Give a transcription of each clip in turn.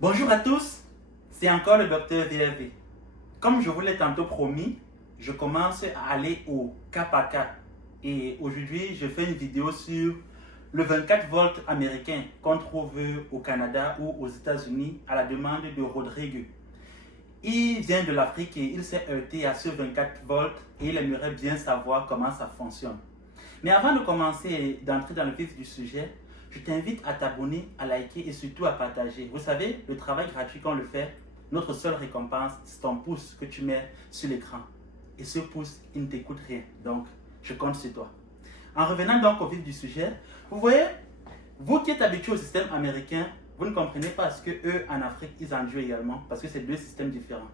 Bonjour à tous, c'est encore le docteur VRV. Comme je vous l'ai tantôt promis, je commence à aller au cas par cas. Et aujourd'hui, je fais une vidéo sur le 24 volts américain qu'on trouve au Canada ou aux États-Unis à la demande de Rodrigue. Il vient de l'Afrique et il s'est heurté à ce 24 volts et il aimerait bien savoir comment ça fonctionne. Mais avant de commencer et d'entrer dans le vif du sujet, je t'invite à t'abonner, à liker et surtout à partager. Vous savez, le travail gratuit qu'on le fait, notre seule récompense, c'est ton pouce que tu mets sur l'écran. Et ce pouce, il ne t'écoute rien. Donc, je compte sur toi. En revenant donc au vif du sujet, vous voyez, vous qui êtes habitué au système américain, vous ne comprenez pas ce que eux en Afrique, ils en jouent également, parce que c'est deux systèmes différents.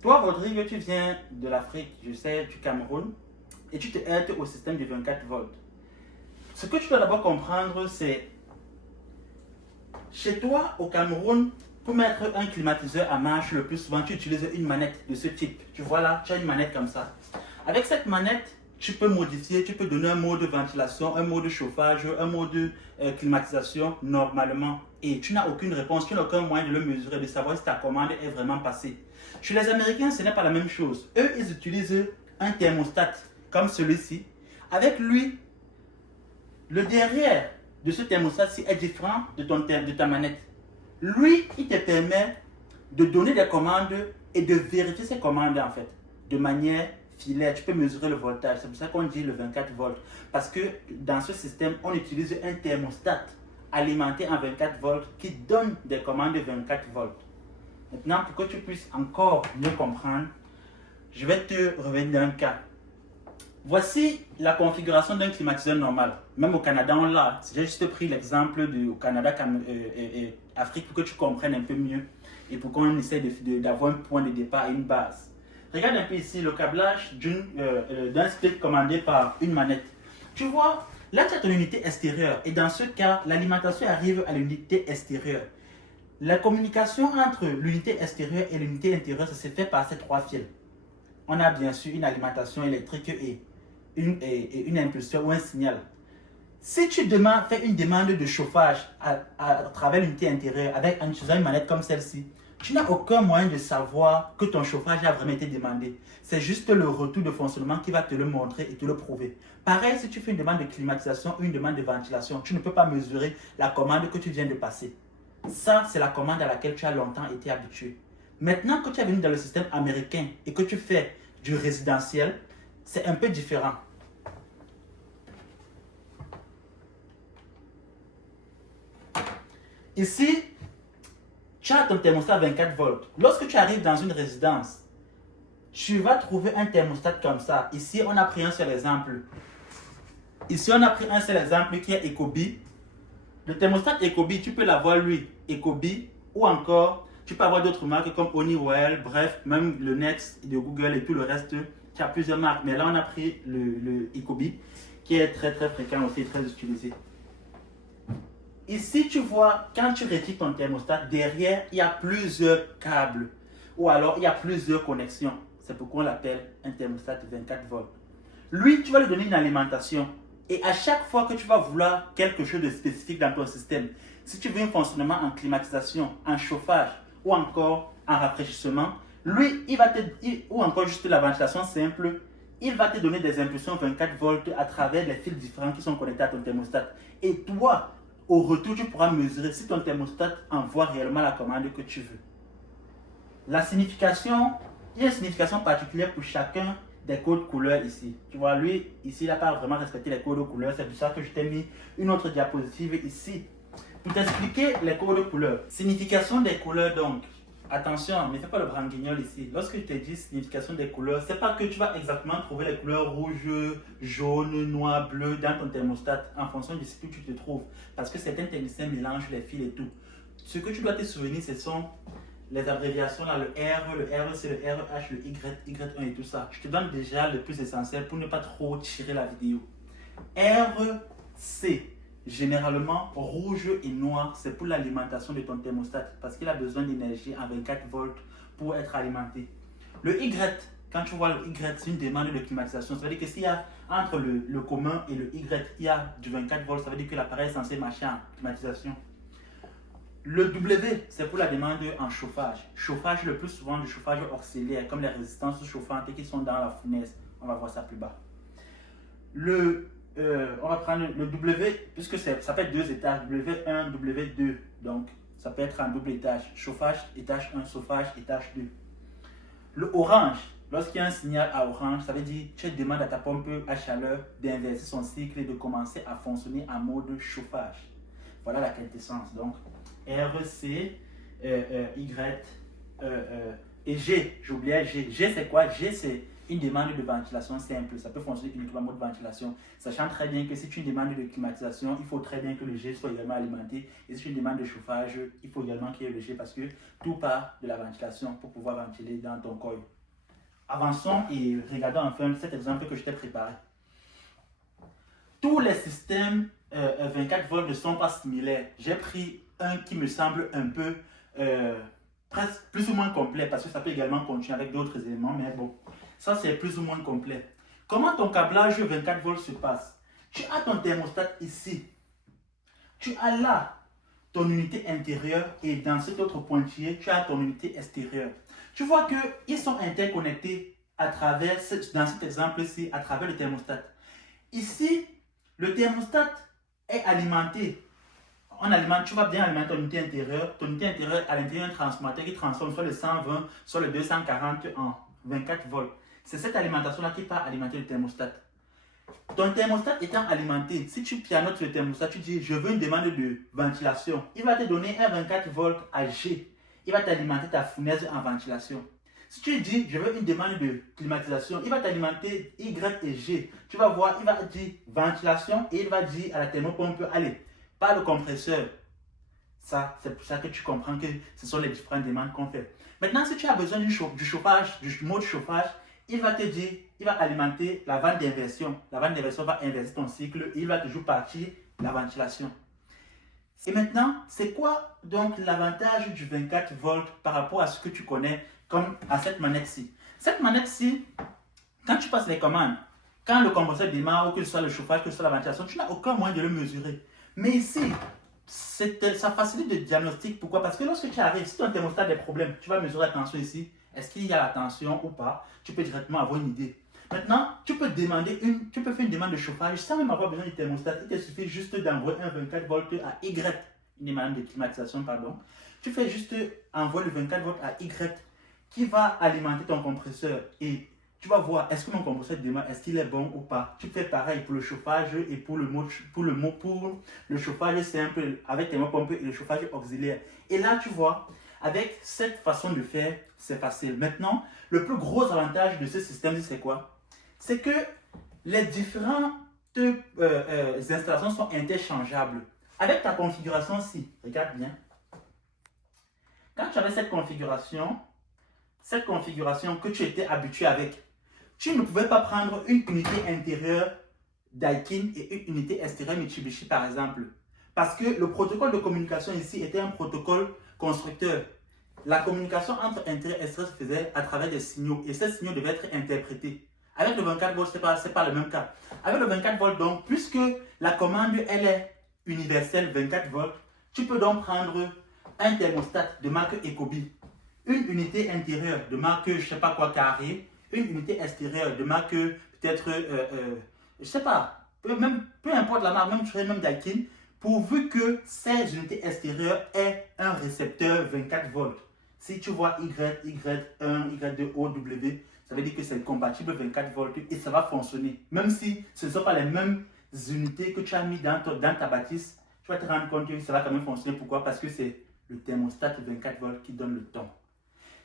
Toi, Rodrigue, tu viens de l'Afrique, je sais, du Cameroun, et tu te heurtes au système du 24 volts. Ce que tu dois d'abord comprendre, c'est chez toi au Cameroun, pour mettre un climatiseur à marche, le plus souvent, tu utilises une manette de ce type. Tu vois là, tu as une manette comme ça. Avec cette manette, tu peux modifier, tu peux donner un mode de ventilation, un mode de chauffage, un mode de climatisation normalement. Et tu n'as aucune réponse, tu n'as aucun moyen de le mesurer, de savoir si ta commande est vraiment passée. Chez les Américains, ce n'est pas la même chose. Eux, ils utilisent un thermostat comme celui-ci. Avec lui, le derrière de ce thermostat-ci est différent de ta manette. Lui, il te permet de donner des commandes et de vérifier ces commandes en fait, de manière filaire. Tu peux mesurer le voltage, c'est pour ça qu'on dit le 24 volts. Parce que dans ce système, on utilise un thermostat alimenté en 24 volts qui donne des commandes de 24 volts. Maintenant, pour que tu puisses encore mieux comprendre, je vais te revenir d'un cas. Voici la configuration d'un climatiseur normal. Même au Canada, on l'a. J'ai juste pris l'exemple du Canada, Afrique pour que tu comprennes un peu mieux et pour qu'on essaie d'avoir un point de départ et une base. Regarde un peu ici le câblage d'un stick commandé par une manette. Tu vois, là tu as ton unité extérieure et dans ce cas, l'alimentation arrive à l'unité extérieure. La communication entre l'unité extérieure et l'unité intérieure, ça se fait par ces trois fils. On a bien sûr une alimentation électrique et une impulsion ou un signal. Si tu fais une demande de chauffage à travers l'unité intérieure en utilisant une manette comme celle-ci, tu n'as aucun moyen de savoir que ton chauffage a vraiment été demandé. C'est juste le retour de fonctionnement qui va te le montrer et te le prouver. Pareil, si tu fais une demande de climatisation ou une demande de ventilation, tu ne peux pas mesurer la commande que tu viens de passer. Ça, c'est la commande à laquelle tu as longtemps été habitué. Maintenant que tu es venu dans le système américain et que tu fais du résidentiel, c'est un peu différent. Ici, tu as ton thermostat 24 volts. Lorsque tu arrives dans une résidence, tu vas trouver un thermostat comme ça. Ici, on a pris un seul exemple. Ici, on a pris un seul exemple qui est Ecobee. Le thermostat Ecobee, tu peux l'avoir lui, Ecobee, ou encore, tu peux avoir d'autres marques comme Honeywell, bref, même le Next de Google et tout le reste. Tu as plusieurs marques, mais là, on a pris le Ecobee, qui est très très fréquent aussi, très utilisé. Ici, tu vois, quand tu retires ton thermostat, derrière, il y a plusieurs câbles. Ou alors, il y a plusieurs connexions. C'est pourquoi on l'appelle un thermostat 24 volts. Lui, tu vas lui donner une alimentation. Et à chaque fois que tu vas vouloir quelque chose de spécifique dans ton système, si tu veux un fonctionnement en climatisation, en chauffage ou encore en rafraîchissement, lui, ou encore juste la ventilation simple, il va te donner des impulsions 24 volts à travers les fils différents qui sont connectés à ton thermostat. Et toi, au retour, tu pourras mesurer si ton thermostat envoie réellement la commande que tu veux. La signification, il y a une signification particulière pour chacun des codes couleurs ici. Tu vois, lui, ici, il n'a pas vraiment respecté les codes couleurs. C'est pour ça que je t'ai mis une autre diapositive ici pour t'expliquer les codes couleurs. Signification des couleurs donc. Attention, ne fais pas le branquignol ici. Lorsque je te dis signification des couleurs, c'est pas que tu vas exactement trouver les couleurs rouge, jaune, noir, bleu dans ton thermostat en fonction du site où tu te trouves. Parce que certains techniciens mélangent les fils et tout. Ce que tu dois te souvenir, ce sont les abréviations là, le R, c'est le RH, le Y, Y1 et tout ça. Je te donne déjà le plus essentiel pour ne pas trop tirer la vidéo. RC. Généralement, rouge et noir, c'est pour l'alimentation de ton thermostat parce qu'il a besoin d'énergie en 24 volts pour être alimenté. Le Y, quand tu vois le Y, c'est une demande de climatisation. Ça veut dire que s'il y a entre le commun et le Y, il y a du 24 volts, ça veut dire que l'appareil est censé marcher en climatisation. Le W, c'est pour la demande en chauffage. Chauffage, le plus souvent, du chauffage auxiliaire, comme les résistances chauffantes qui sont dans la fournaise. On va voir ça plus bas. On va prendre le W, puisque ça peut être deux étages, W1, W2. Donc, ça peut être en double étage. Chauffage, étage 1, chauffage, étage 2. Le orange, lorsqu'il y a un signal à orange, ça veut dire que tu demandes à ta pompe à chaleur d'inverser son cycle et de commencer à fonctionner en mode chauffage. Voilà la quintessence. Donc, R, C, Y et G. J'oubliais G. G, c'est quoi? G, c'est une demande de ventilation simple. Ça peut fonctionner uniquement en mode ventilation. Sachant très bien que si tu demandes de climatisation, il faut très bien que le G soit également alimenté. Et si tu demandes de chauffage, il faut également qu'il y ait le G parce que tout part de la ventilation pour pouvoir ventiler dans ton coil. Avançons et regardons enfin cet exemple que je t'ai préparé. Tous les systèmes 24 volts ne sont pas similaires. J'ai pris un qui me semble un peu presque plus ou moins complet parce que ça peut également continuer avec d'autres éléments, mais bon, ça c'est plus ou moins complet. Comment ton câblage 24 volts se passe? Tu as ton thermostat ici. Tu as là ton unité intérieure et dans cet autre pointillé, tu as ton unité extérieure. Tu vois qu'ils sont interconnectés à travers, dans cet exemple-ci, à travers le thermostat. Ici, le thermostat est alimenté. Tu vas bien alimenter ton unité intérieure. Ton unité intérieure, à l'intérieur, un transformateur qui transforme soit le 120, soit le 240 en 24 volts. C'est cette alimentation-là qui va alimenter le thermostat. Ton thermostat étant alimenté, si tu pianotes le thermostat, tu dis je veux une demande de ventilation. Il va te donner un 24 volts à G. Il va t'alimenter ta fournaise en ventilation. Si tu dis je veux une demande de climatisation, il va t'alimenter Y et G. Tu vas voir, il va dire ventilation et il va dire à la thermopompe, allez, pas le compresseur. Ça, c'est pour ça que tu comprends que ce sont les différentes demandes qu'on fait. Maintenant, si tu as besoin du chauffage, du mode chauffage, il va te dire, il va alimenter la vanne d'inversion. La vanne d'inversion va inverser ton cycle et il va toujours partir la ventilation. Et maintenant, c'est quoi donc l'avantage du 24 volts par rapport à ce que tu connais comme à cette manette-ci? Cette manette-ci, quand tu passes les commandes, quand le compresseur démarre ou que ce soit le chauffage, que ce soit la ventilation, tu n'as aucun moyen de le mesurer. Mais ici, ça facilite le diagnostic. Pourquoi? Parce que lorsque tu arrives, si ton thermostat a des problèmes, tu vas mesurer la tension ici. Est-ce qu'il y a la tension ou pas? Tu peux directement avoir une idée. Maintenant, tu peux faire une demande de chauffage sans même avoir besoin du thermostat. Il te suffit juste d'envoyer un 24 volts à Y, une demande de climatisation, pardon. Tu fais juste envoyer le 24 volts à Y qui va alimenter ton compresseur et tu vas voir est-ce que mon compresseur démarre, est-ce qu'il est bon ou pas. Tu fais pareil pour le chauffage et pour le chauffage simple avec thermopompe et le chauffage auxiliaire. Et là, tu vois, avec cette façon de faire, c'est facile. Maintenant, le plus gros avantage de ce système, c'est quoi? C'est que les différentes installations sont interchangeables. Avec ta configuration-ci, regarde bien. Quand tu avais cette configuration que tu étais habitué avec, tu ne pouvais pas prendre une unité intérieure Daikin et une unité extérieure Mitsubishi par exemple. Parce que le protocole de communication ici était un protocole constructeur. La communication entre intérieur et extérieur se faisait à travers des signaux et ces signaux devaient être interprétés. Avec le 24 volts, ce n'est pas le même cas. Avec le 24 volts, donc, puisque la commande, elle est universelle 24 volts, tu peux donc prendre un thermostat de marque Ecobee, une unité intérieure de marque, je ne sais pas quoi, carré, une unité extérieure de marque, peut-être, je ne sais pas, peu importe la marque, même Daikin, pourvu que ces unités extérieures aient un récepteur 24 volts. Si tu vois Y1, Y2, O, W, ça veut dire que c'est compatible 24 volts et ça va fonctionner. Même si ce ne sont pas les mêmes unités que tu as mis dans ta bâtisse, tu vas te rendre compte que ça va quand même fonctionner. Pourquoi? Parce que c'est le thermostat 24 volts qui donne le ton.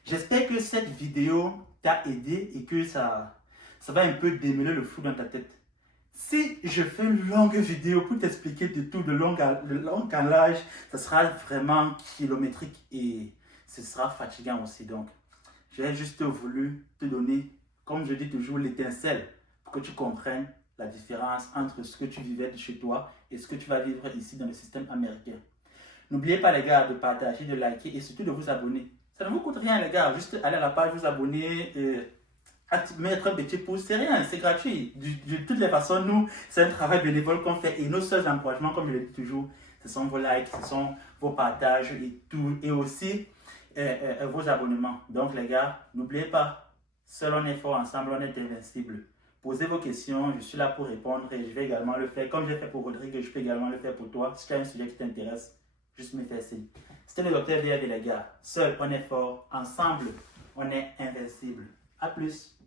J'espère que cette vidéo t'a aidé et que ça va un peu démêler le flou dans ta tête. Si je fais une longue vidéo pour t'expliquer de tout, de long en large, ça sera vraiment kilométrique et ce sera fatigant aussi. Donc, j'ai juste voulu te donner, comme je dis toujours, l'étincelle pour que tu comprennes la différence entre ce que tu vivais de chez toi et ce que tu vas vivre ici dans le système américain. N'oubliez pas les gars de partager, de liker et surtout de vous abonner. Ça ne vous coûte rien les gars, juste aller à la page, vous abonner, mettre un petit pouce, c'est rien, c'est gratuit. De toutes les façons, nous, c'est un travail bénévole qu'on fait et nos seuls encouragements, comme je le dis toujours, ce sont vos likes, ce sont vos partages et tout, et aussi vos abonnements. Donc les gars, n'oubliez pas, seul on est fort, ensemble on est invincible. Posez vos questions, je suis là pour répondre et je vais également le faire. Comme j'ai fait pour Rodrigue, je peux également le faire pour toi. Si tu as un sujet qui t'intéresse, juste me fais signe. C'était le docteur BRD les gars. Seul on est fort, ensemble on est invincible. A plus.